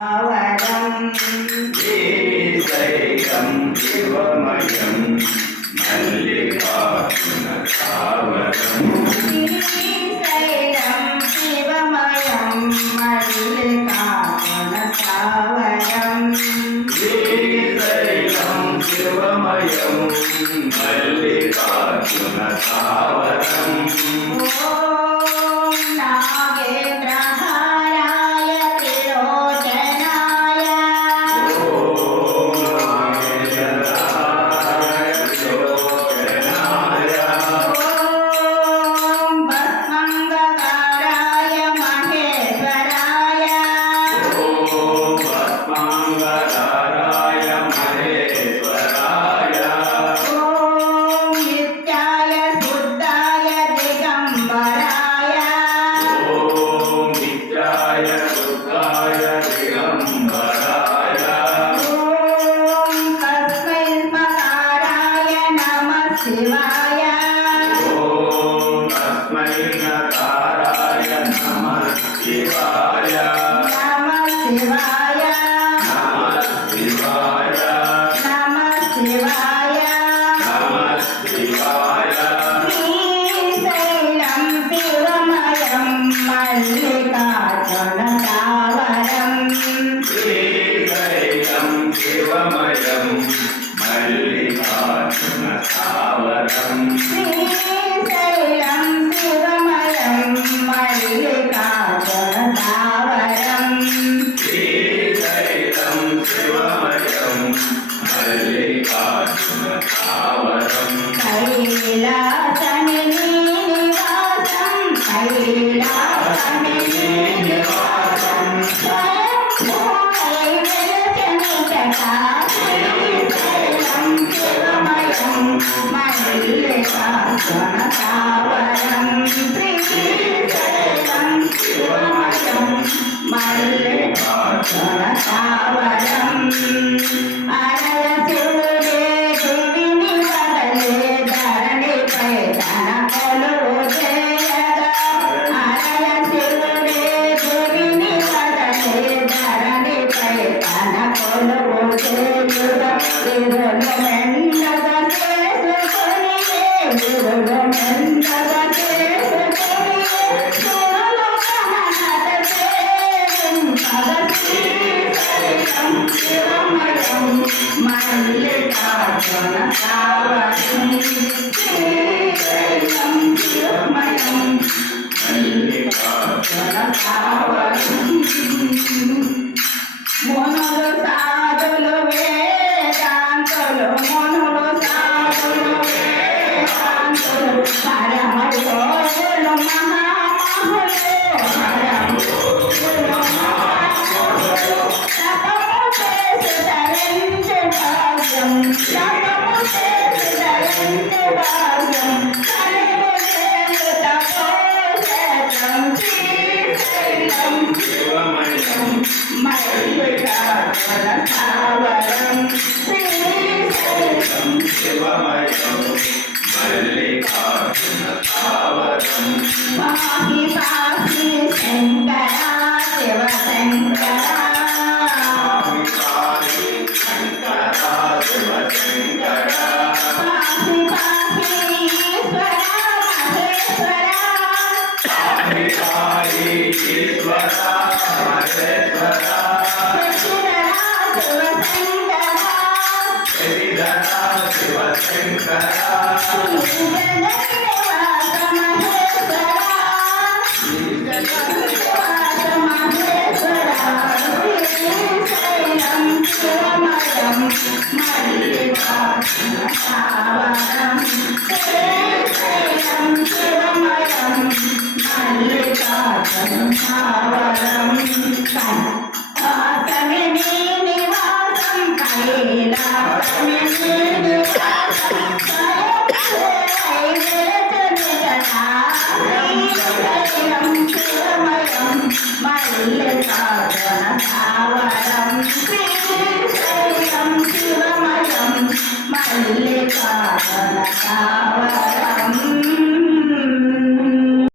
आवरं श्रीशैलं शिवमयं मल्लिकार्जुनसावरम् श्रीशैलं शिवमयं मल्लिकार्जुनसावरम् श्रीशैलं शिवमयं मल्लिकार्जुनसावरम् शिवाय ओम तस्मै नकाराय नमः शिवाय नमः शिवाय नमः शिवाय नमः शिवाय नमः शिवाय श्रीशैलं शिवमयं मल्लिकार्जुनसावरम् श्रीशैलं शिवमयं मल्लिकार्जुनसावरम् श्रीशैलं शिवमयं मल्लिकार्जुनसावरम् श्रीशैलं शिवमयं मल्लिकार्जुनसावरम् कैलासनिवासं कैलासनिवासं मल्लिकार्जुनसावरं श्रीशैलं शिवमयं मल्लिकार्जुनसावरम् అరలసుడే దేవిని వదలే ధరణిపై తన కొలువు చేయగా అరలసుడే దేవిని వదలే ధరణిపై తన కొలువు చేయుగా విరులు మెండగా చేసుకొని విరులు మెండగా చేసుకొని సురులు కమనత శ్రీశైలం శివమయం మల్లికార్జునసావరం శ్రీశైలం శివమయం మల్లికార్జునసావరం మునులు సాధులు వేదాంతులు మునులు సాధులు వేదాంతులు పరమయోగులు మహామహులు పరమయోగులు మహామహులు తపము చేసి ధరించే భాగ్యం తపము చేసి ధరించే భాగ్యం కలిగు చేసు తపోశతం శ్రీశైలం शिवमयं మల్లికార్జునసావరం శ్రీశైలం शिवमयं मल्लिकार्जुनसावरम् పాహి పాహి శంకర శివ శంకర पाहि शङ्करा शिवशङ्करा పాహి పాహి ఈశ్వర మహేశ్వర पाहि पाहि ईश्वरा महेश्वरा శశిధరా శివ శంకర शिवशङ्करा శ్రీశైలం శివమయం మల్లికార్జునసావరం శ్రీశైలం శివమయం మల్లికార్జునసావరం కైలాసమే నీ నివాసం కైలాసమే